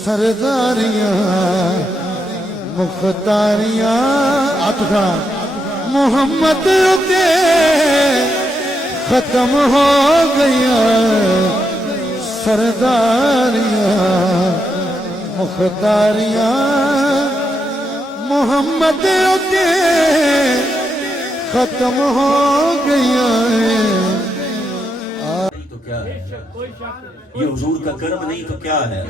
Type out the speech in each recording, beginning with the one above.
سرداریاں مختاریاں آتھا محمد کے ختم ہو گیا سرداریاں مختاریاں محمد کے ختم ہو گیا تو کیا ہے یہ حضور کا کرم نہیں تو کیا ہے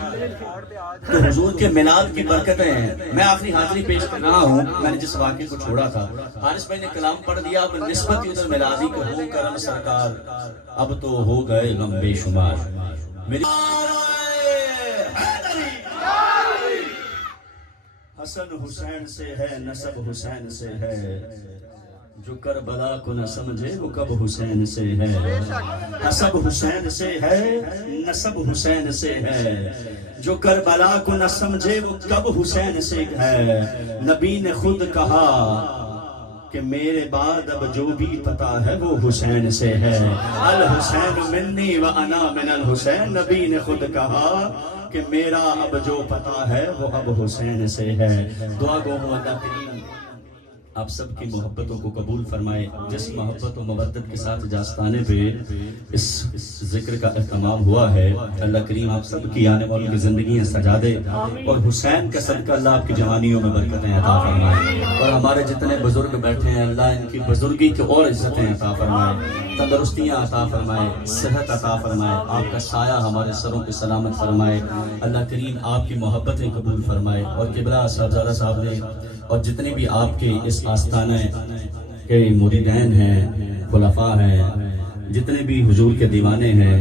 تو حضور کے میلاد کی برکتیں ہیں میں آخری حاضری پیش کر رہا ہوں میں نے جس واقعے کو چھوڑا تھا حارث بھائی نے کلام پڑھ دیا اب نسبت ادھر میلادی کو ہو کرم سرکار اب تو ہو گئے غم بے شمار میری حسن حسین سے ہے نسب حسین سے ہے جو کربلا کو نہ سمجھے وہ کب حسین سے ہے حسب حسین سے ہے نسب حسین سے ہے جو کربلا کو نہ سمجھے وہ کب حسین سے ہے نبی نے خود کہا کہ میرے بعد اب جو بھی پتا ہے وہ حسین سے ہے الحسین منی و انا من الحسین نبی نے خود کہا کہ میرا اب جو پتا ہے وہ اب حسین سے ہے دعا گو اللہ کریم آپ سب کی محبتوں کو قبول فرمائے جس محبت و مودت کے ساتھ جاستانے پہ اس ذکر کا اہتمام ہوا ہے اللہ کریم آپ سب کی آنے والوں کی زندگیاں سجا دے اور حسین کا صدقہ اللہ آپ کی جوانیوں میں برکتیں عطا فرمائے اور ہمارے جتنے بزرگ بیٹھے ہیں اللہ ان کی بزرگی کی اور عزتیں عطا فرمائے تندرستیاں عطا فرمائے صحت عطا فرمائے آپ کا سایہ ہمارے سروں پہ سلامت فرمائے اللہ کریم آپ کی محبتیں قبول فرمائے اور قبلہ صاحبزادہ صاحب نے اور جتنے بھی آپ کے اس آستانہ کے مریدین ہیں خلفاء ہیں جتنے بھی حضور کے دیوانے ہیں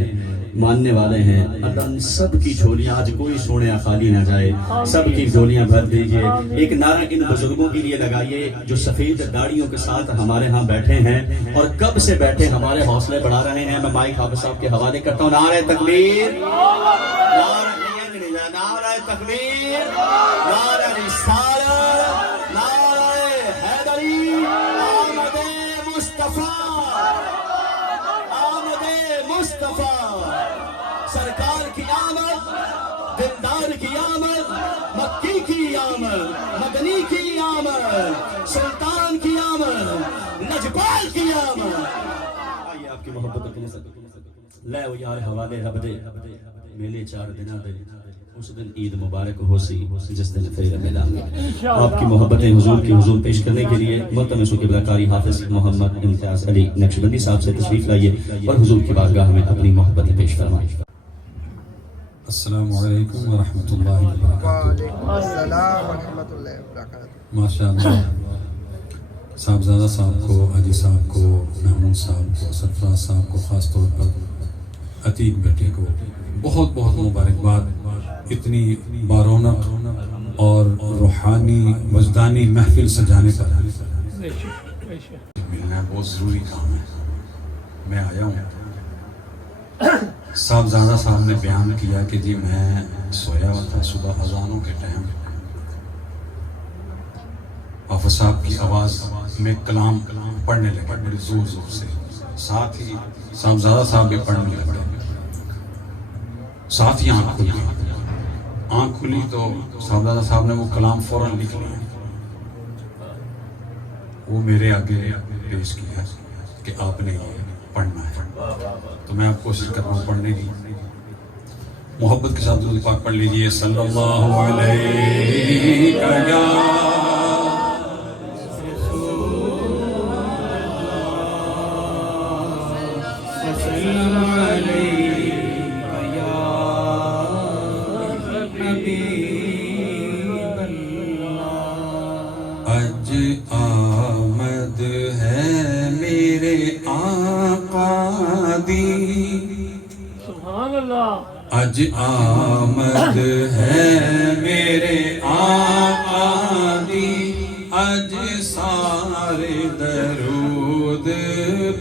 ماننے والے ہیں اللہ ان سب کی جھولیاں آج کوئی سونے خالی نہ جائے سب کی جھولیاں بھر دیجئے ایک نعرہ ان بزرگوں کے لیے لگائیے جو سفید داڑیوں کے ساتھ ہمارے ہاں بیٹھے ہیں اور کب سے بیٹھے ہمارے حوصلے بڑھا رہے ہیں میں مائک حافظ صاحب کے حوالے کرتا ہوں نعرہ تکبیر نعرہ تکبیر نعرہ رسالت سرکار کی آمد دلدار کی آمد مکی کی آمد مدنی کی آمد سلطان کی آمد نجبال کی آمد آئیے آپ کی محبت کے لے وہ یار حوالے رب دے میلے 4 دنہ دے اس دن عید مبارک ہو سی جس دن پھر ملیں گے آپ کی محبتیں حضور کی حضور پیش کرنے کے لیے ملتمس قبلہ کاری حافظ محمد امتیاز علی نقشبندی صاحب سے تشریف لائیے اور حضور کی بارگاہ میں اپنی محبتیں پیش فرمائیں السلام علیکم ورحمۃ اللہ وبرکاتہ السلام ورحمۃ اللہ وبرکاتہ ماشاءاللہ صاحبزادہ صاحب کو حاجی صاحب کو محمود صاحب کو سرفراز صاحب کو خاص طور پر عتیق بیٹے کو بہت بہت مبارکباد اتنی بارونق اور روحانی وجدانی محفل سجانے پر ملنا بہت ضروری کام ہے میں آیا ہوں صاحبزادہ صاحب نے بیان کیا کہ جی میں سویا ہوا تھا صبح اذانوں کے ٹائم حافظ صاحب کی آواز میں کلام پڑھنے لگے بڑی زور زور سے ساتھ ہی صاحبزادہ صاحب بھی پڑھنے لگے ساتھ ہی آنکھ کھلی تو صاحبزادہ صاحب نے وہ کلام فوراً لکھ لیا وہ میرے آگے پیش کیا کہ آپ نے یہ پڑھنا ہے تو میں آپ کوشش کر رہا ہوں پڑھنے کی محبت کے ساتھ درود پاک پڑھ لیجئے صلی اللہ علیہ اج آمد ہے میرے آقا دی سبحان اللہ اج آمد ہے میرے آقا دی اج سارے درود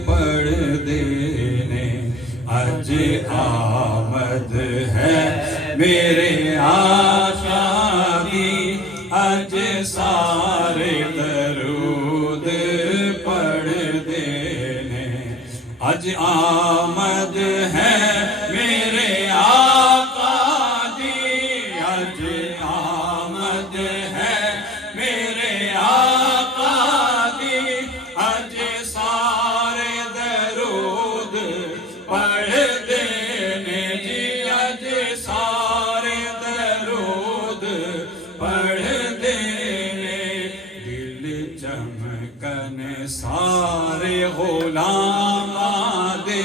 پڑھ دینے اج آمد ہے میرے آقا دی اج سارے درود پڑھ دینے اج آمد ہے میرے آقا دی آج آمد ہے میرے آقا دی آج سارے درود پڑھ دینے جی آج سارے درود پڑھ دینے دل چمکن سارے غلام دے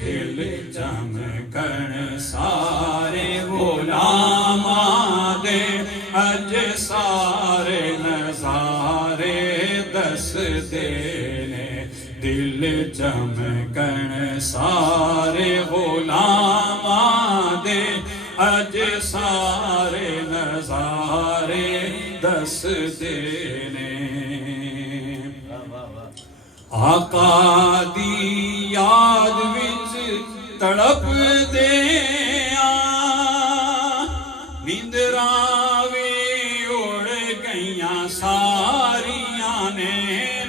دل چمکن سارے غلام دے اج سارے نظارے دس دینے دل چمکن سارے غلام دے اج سارے نظارے دس دینے آقا دی یاد وچ تڑپ دیاں نیندراں وی اڑ گئیاں ساریاں نے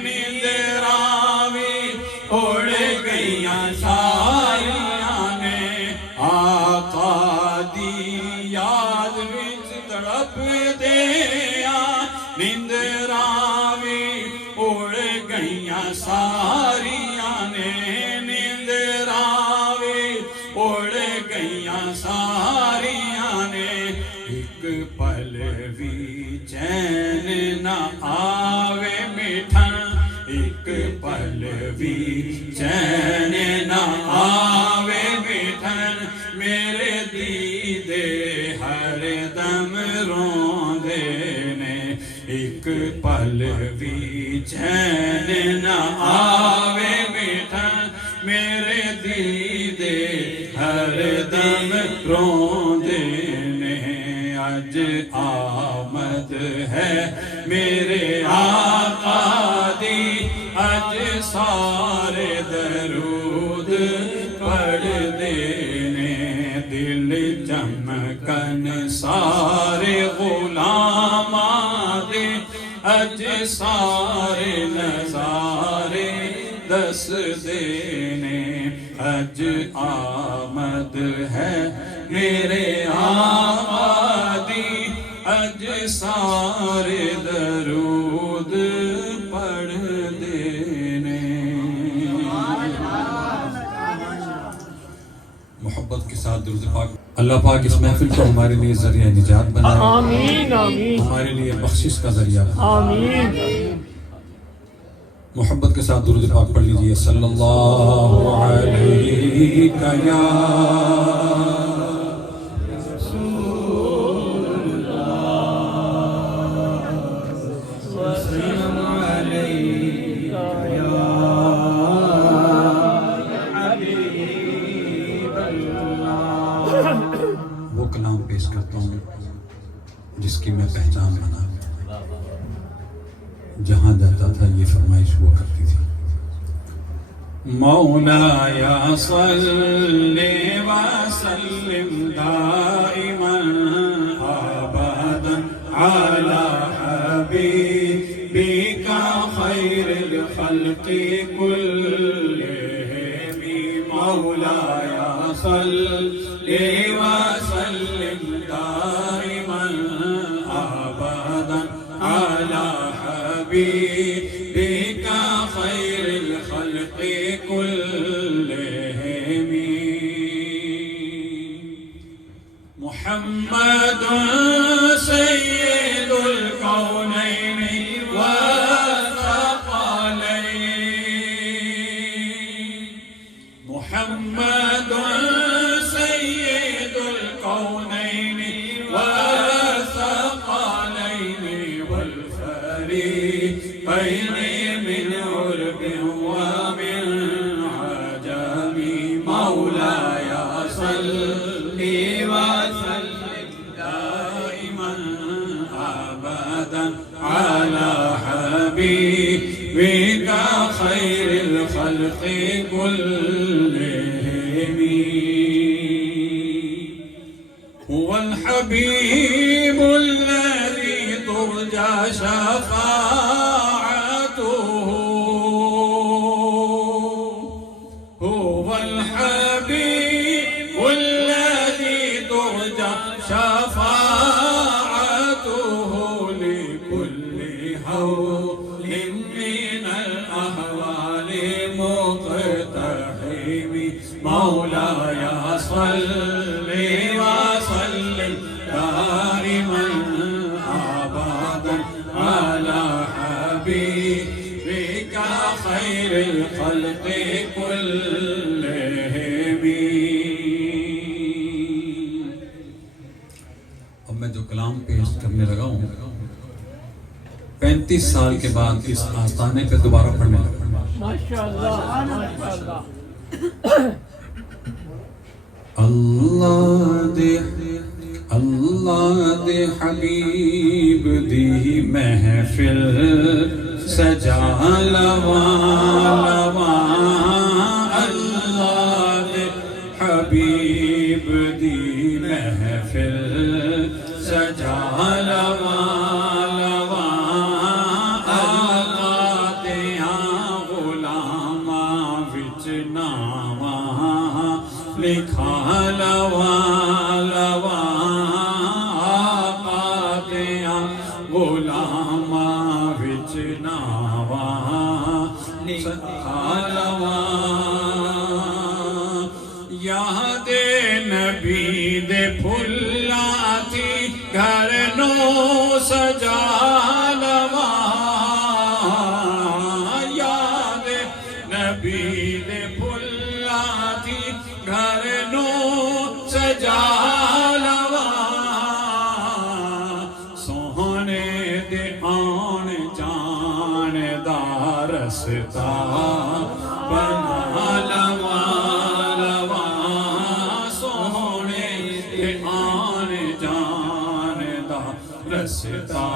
نیندراں وی اڑ گئیاں ساریاں نے آقا دی یاد وچ تڑپ دیاں نیندراں وی اڑ گئیاں ساریاں نے نیندراں وی اڑ گئیاں ساریاں نے ایک پل بھی چین نہ آوے میٹھن ایک پل بھی چین نہ آوے میٹھن میرے دیدے ہر دم روندے نے ایک پل بھی چین نہ آوے میٹھن میرے دیدے ہر دم روندے نے اج آمد ہے میرے آقا دی اج سارے درود پڑھ دینے دل چمکن سارے غلام دے اج سارے نظارے دس دینے اج آمد ہے میرے آقا دی اج سارے درود پڑھ دینے محبت کے ساتھ درود پاک اللہ پاک اس محفل کو ہمارے لیے ذریعہ نجات بنائے آمین آمین ہمارے لیے بخشش کا ذریعہ بنائے آمین محبت کے ساتھ درود پاک پڑھ لیجئے صلی اللہ علیہ یا وہ کلام پیش کرتا ہوں جس کی میں پہچان بنا جہاں جاتا تھا یہ فرمائش ہوا کرتی تھی مولایا صلی وسلم دائما ابدا علی حبیبک خیر الخلق کلہم مولایا صلی وسلم دائما ابدا علی حبیبک خیر الخلق کلہم محمد سید الکونین والثقلین محمد سید الکونین والثقلین والفریقین من عرب ومن عجم مولایا صلی وسلم دائما ابدا على حبيبك خير الخلق كلهم هو الحبيب الذي ترجى شفاعته هو الحبيب الذي ترجى شفاعته الخلق كلهم. اب میں جو کلام پیش کرنے لگا ہوں 35 سال کے بعد اس آستانے پہ دوبارہ پڑھنے لگا. ماشاءاللہ ماشاءاللہ. اللہ دے حبیب دی محفل سجا لواں لواں. اللہ دے حبیب دی محفل سجا لواں لواں. آقا دیاں غلاماں وچ ناواں لکھا لواں لواں. آقا دیاں غلاماں وچ ناواں لکھا لواں. یاد نبی دے پھلاں تھی گھر نو سجا لواں. یاد نبی دے پھلاں تھی گھر نو سجا لواں. سوہنے دے آن جان دا رستہ بنا لواں لواں. سوہنے دے آن جان دا رستہ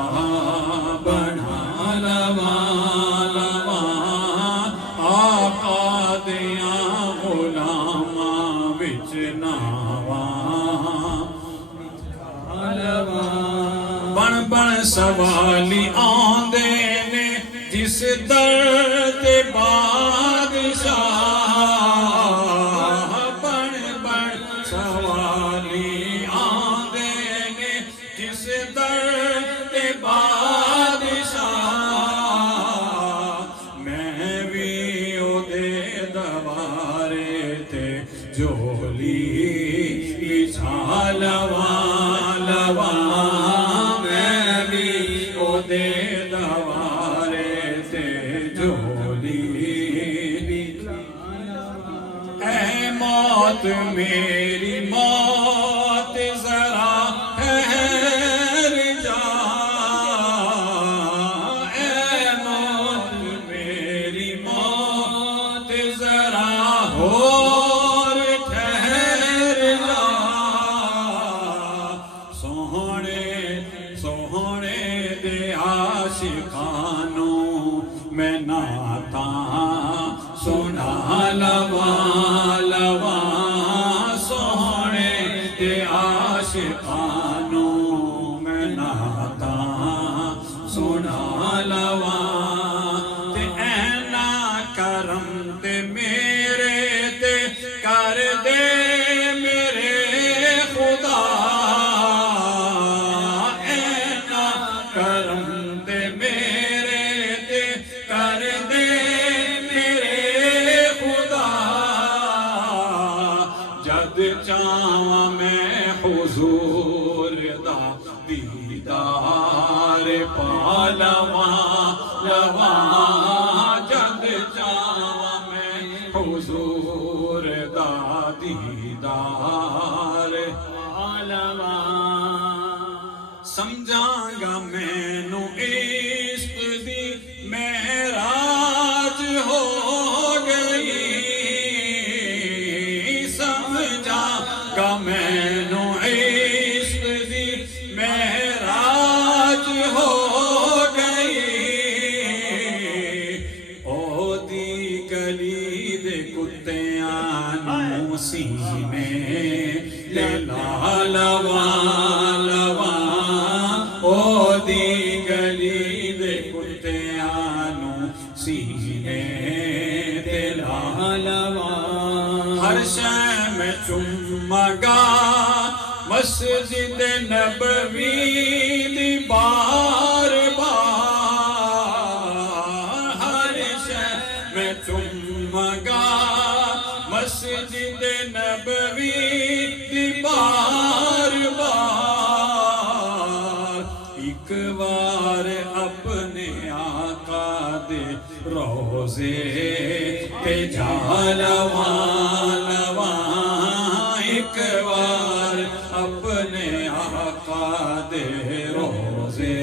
بنا لواں لواں. آقا دیاں غلاماں وچ ناواں بن بن سوالی آندے نے جس در تے بادشاہ. بن بن سوالی آندے نے جس در تے بادشاہ. میں بھی او دے دوارے تے جولی بچھا لواں لواں. میں بھی او دے دوارے تے جولی بچھا لواں. اے موت میری موت ذرا ٹھہر جا. اے موت میری موت ذرا اور ٹھہر جا. سوہنے دے عاشقانوں میں نعتاں سنا لواں لواں. سوہنے دے عاشقانوں میں نعتاں سنا لواں. تے اینا کرم تے میرے تے کر دے میرے خدا. اینا کرم تے میرے تے کر دے میرے خدا. جد چاواں میں حضور دا دیدار پا لواں لواں. جد چاواں میں حضور دا دیدار پا لواں. سمجھاں گا مینوں عشق دی معراج ہو گئی. سمجھاں گا مینوں عشق دی معراج ہو گئی. او دی گلی دے کتیاں نوں سینے لا لواں لواں. او دی گلی دے کتیاں نوں سینے تے لا لواں. ہر شے میں چوماں گا مسجد نبوی دی بار بار. ہر شے میں چوماں گا مسجد نبوی دی بار بار. ایک بار اپنے آقا دے روزے تے جا لواں لواں ایک بار اپنے آقا دے روزے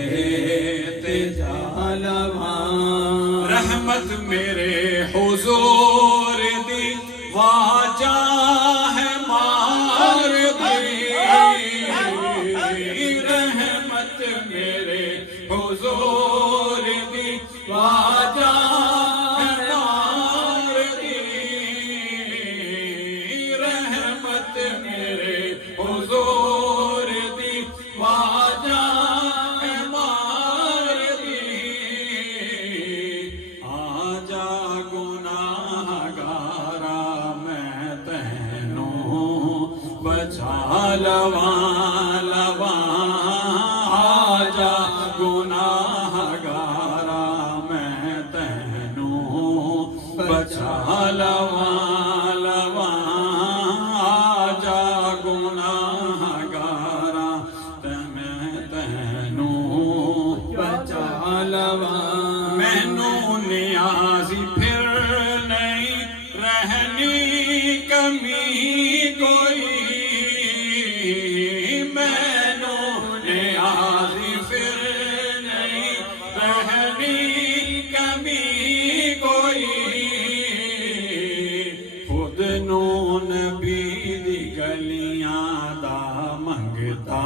تے جا لواں رحمت میرے حضور دی واجہ ہے مار دی رحمت میرے حضور دی واجہ ہے مار دی رحمت میرے حضور دی واجہ ہے مار دی آجا گناہ گارا میں تینوں بچا لواں لواں آجا گناہ گارا میں تینوں بچا لواں لواں آجا گناہ گارا میں تینوں بچا لواں مینوں نیازی پھر نہیں رہنی کمی کوئی مینوں نیازی پھر نہیں رہنی کمی کوئی خود نو نبی دی گلیاں دا منگتا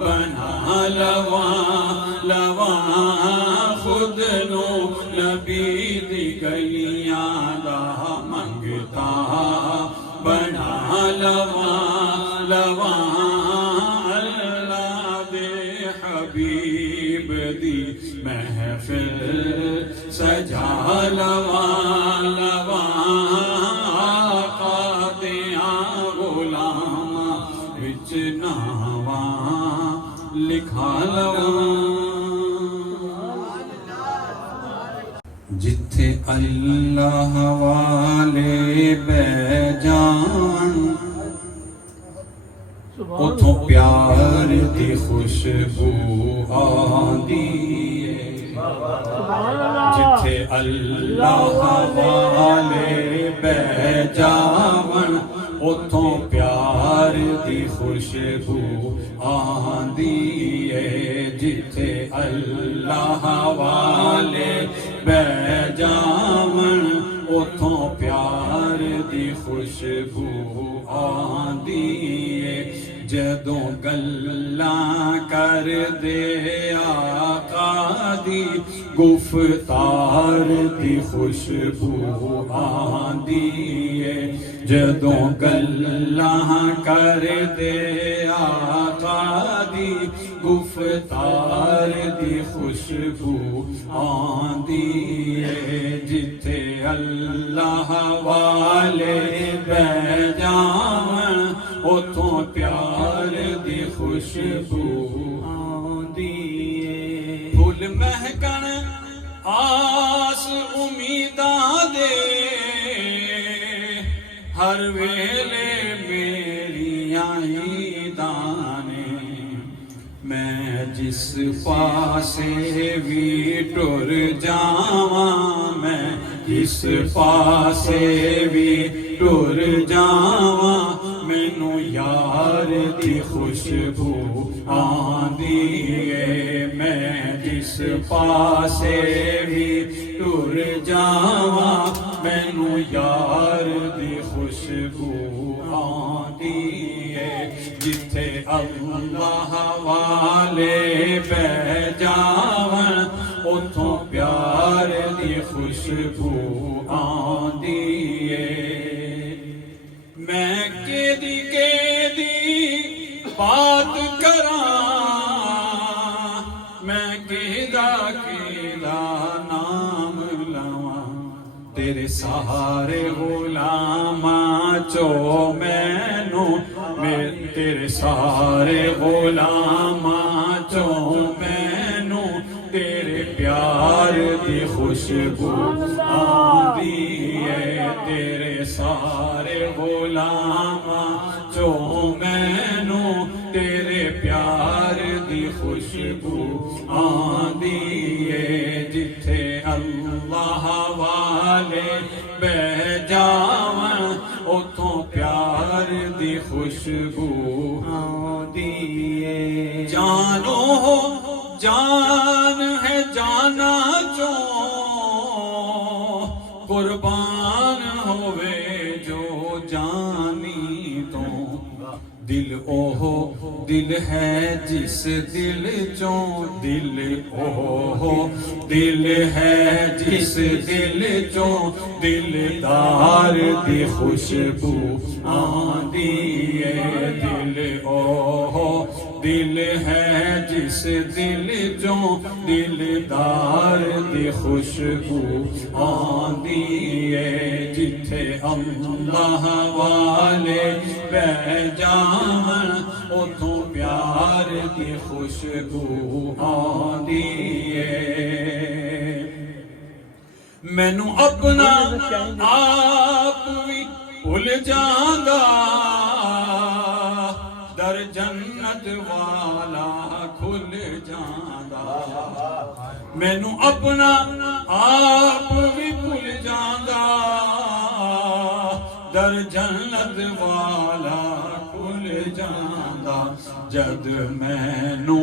بنا لواں لواں خود نو نبی دی گلیاں دا منگتا بنا لواں لواں اللہ دے حبیب دی محفل سجا لواں لواں آقا دیاں غلاماں وچ ناواں لکھا لواں جتھے اللہ والے بہ جان اتھوں پیار دی خوشبو آندی ہے جتھے اللہ والے بہ جاون اتھوں پیار دی خوشبو آندی ہے جتھے اللہ والے بہ جاون اتھوں پیار دی خوشبو آندی ہے جدوں گلاں کر دے آقا دی گفتار دی خوشبو آندی ہے جدوں گلاں کر دے آقا دی گفتار دی خوشبو آندی ہے جتھے اللہ والے بہ جاون اتھوں پیار دی خوشبو آندی ہے پھول مہکن آس امیداں دے ہر ویلے میریاں عیداں نے میں جس پاسے بھی ٹر جاواں میں جس پاسے بھی ٹر جاواں مینوں یار دی خوشبو آندی ہے میں جس پاسے بھی ٹر جاواں مینوں یار دی خوشبو آندی ہے جتھے اللہ والے بہ جاون اتھوں پیار دی خوشبو آندی ہے میں کیدی بات کراں میں کیدا نام لواں تیرے سارے غلاماں چو مینوں تیرے سارے غلاماں چو مینوں تیرے پیار دی خوشبو آندی ہے تیرے سارے غلاماں چو مینوں تیرے پیار دی خوشبو آندی ہے جتھے اللہ والے ਬਹਿ ਜਾਵਾਂ ਉਥੋਂ ਪਿਆਰ ਦੀ ਖੁਸ਼ਬੂ ਆਉਂਦੀ ਏ ਜਾਨੋ ਜਾਨ ਹੈ ਜਾਨਾ ਚੋਂ ਕੁਰਬਾਨ ਹੋਵੇ ਜੋ ਜਾਨੀ ਤੋਂ ਦਿਲ ਉਹ ਦਿਲ ਹੈ ਜਿਸ ਦਿਲ ਚੋਂ ਦਿਲ ਉਹ ਦਿਲ ਹੈ ਜਿਸ ਦਿਲ ਚੋਂ ਦਿਲਦਾਰ ਦੀ ਖੁਸ਼ਬੂ ਆਉਂਦੀ ਏ ਦਿਲ ਉਹ ਦਿਲ ਹੈ ਜਿਸ ਦਿਲ ਚੋਂ ਦਿਲਦਾਰ ਦੀ ਖੁਸ਼ਬੂ ਆਉਂਦੀ ਏ ਜਿੱਥੇ ਅੱਲਾਹ ਵਾਲੇ ਬਹਿ ਜਾਵਣ ਉਥੋਂ ਪਿਆਰ ਦੀ ਖੁਸ਼ਬੂ ਆਉਂਦੀ ਏ ਮੈਨੂੰ ਆਪਣਾ ਆਪ ਵੀ ਭੁੱਲ ਜਾਂਦਾ ਦਰ ਜੰਨਤ ਵਾਲਾ ਖੁੱਲ ਜਾਂਦਾ ਮੈਨੂੰ ਆਪਣਾ ਆਪ ਵੀ ਭੁੱਲ ਜਾਂਦਾ ਦਰ ਜੰਨਤ ਵਾਲਾ ਖੁੱਲ ਜਾਂਦਾ ਜਦ ਮੈਨੂੰ